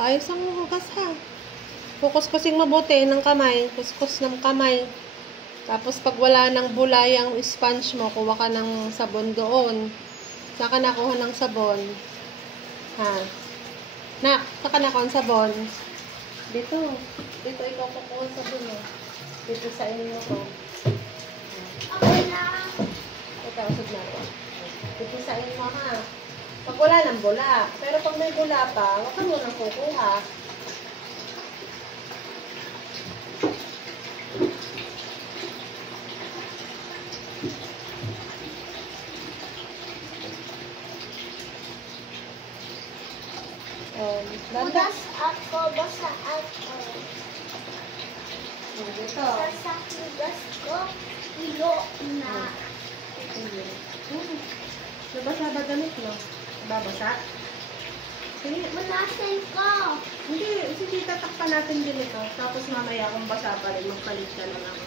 Ayos ang hugas ha. Kukus-kusing mabuti ng kamay. Kuskus ng kamay. Tapos pag wala ng bulay ang sponge mo, kuha ka ng sabon doon. Saan ka nakuha ng sabon? Ha? Saan ka nakuha ng sabon? Dito. Dito ikaw kukuha ng sabon mo. Dito sa inyo ko. Okay na. Ito, usod na ito. Dito sa inyo ha. Pag wala ng bula. Pero pag may bula pa, huwag ka munang kukuha. Budas ako, basa ako. Dito. Sa hugas ko, ilo na. Nabasa ba damit mo? Babasa? Sige. Manasin ko. Hindi. Sige, tatakpan natin din ito. Tapos mamaya kung basa pa rin, magpalit ka na lang.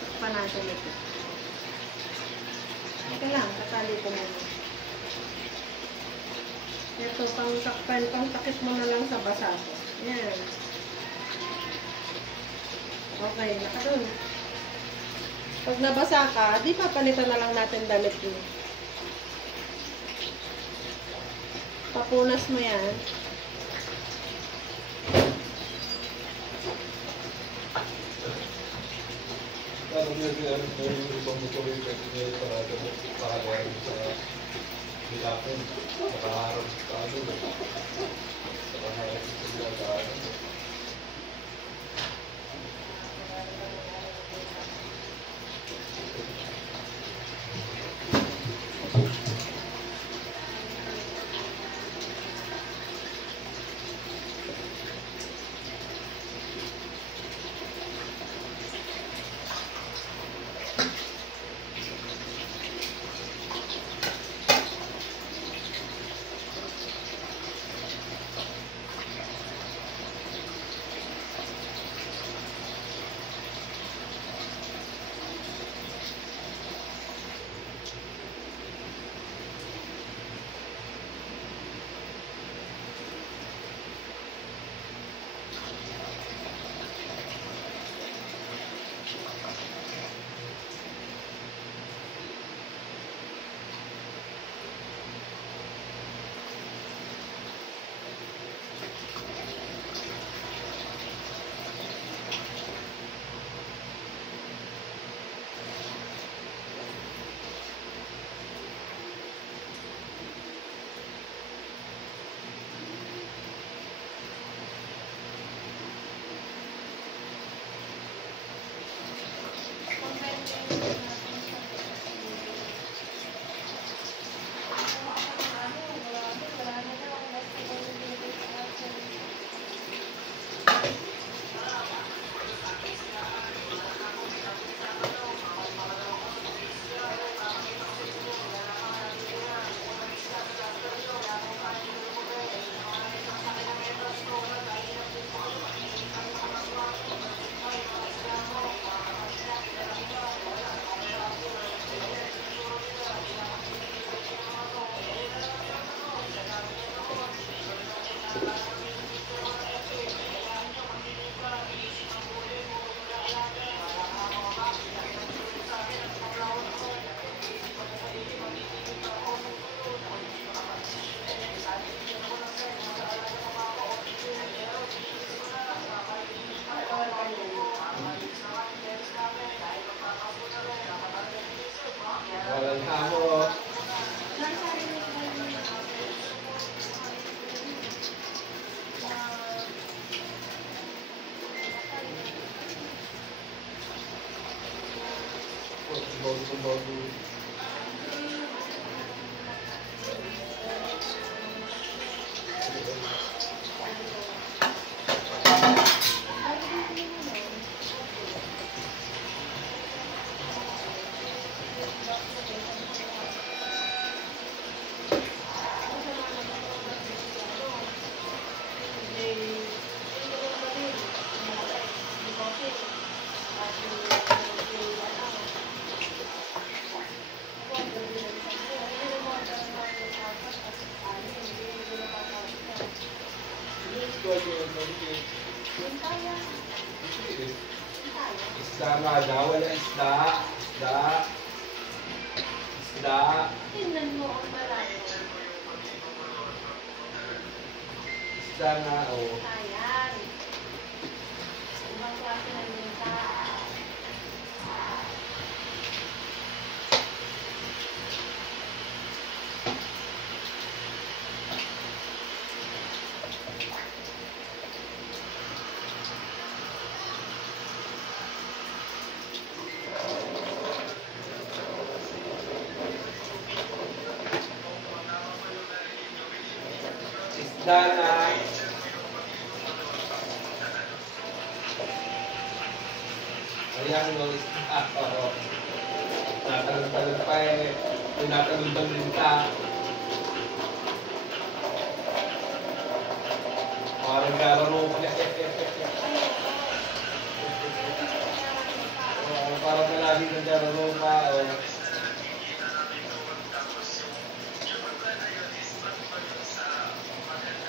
Takpan natin ito. Okay lang, tatali ko muna. Ito, pang takip mo na lang sa basa ko. Yan. Okay, nakadun. Pag nabasa ka, di papalitan na lang natin damit mo. Papunas mo yan. Ibang motor yung parada mo pakalayan sa bilapin, nakaharap sa ano, nakaharap sa bilapin. Walang hamo. Bago. Isda nga daw, wala isda. Isda. Isda. Tingnan mo ang malayo. Isda nga, oh. Ayan. Ibang klase ng minta. Isda nga. Ayan, no, isda. Oo. Natalon-talon pa eh. Tinatalon ng linta. Parang gararo pa parang malagi ng gararo pa.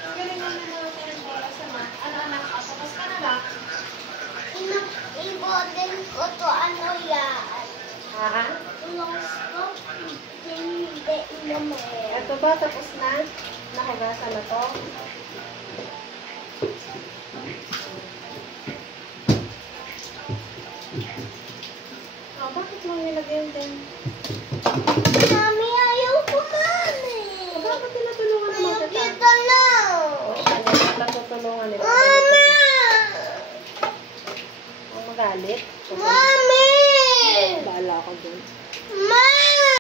Ang galing nga ng mga pinagbola sa mat. Ano anak ka? Tapos ka na ba? Ibodin ko to ano yan. Ha? Close ko. Hindi naman. Ito ba? Tapos na? Nahugasan na to? Oh, bakit mo nilagyan din?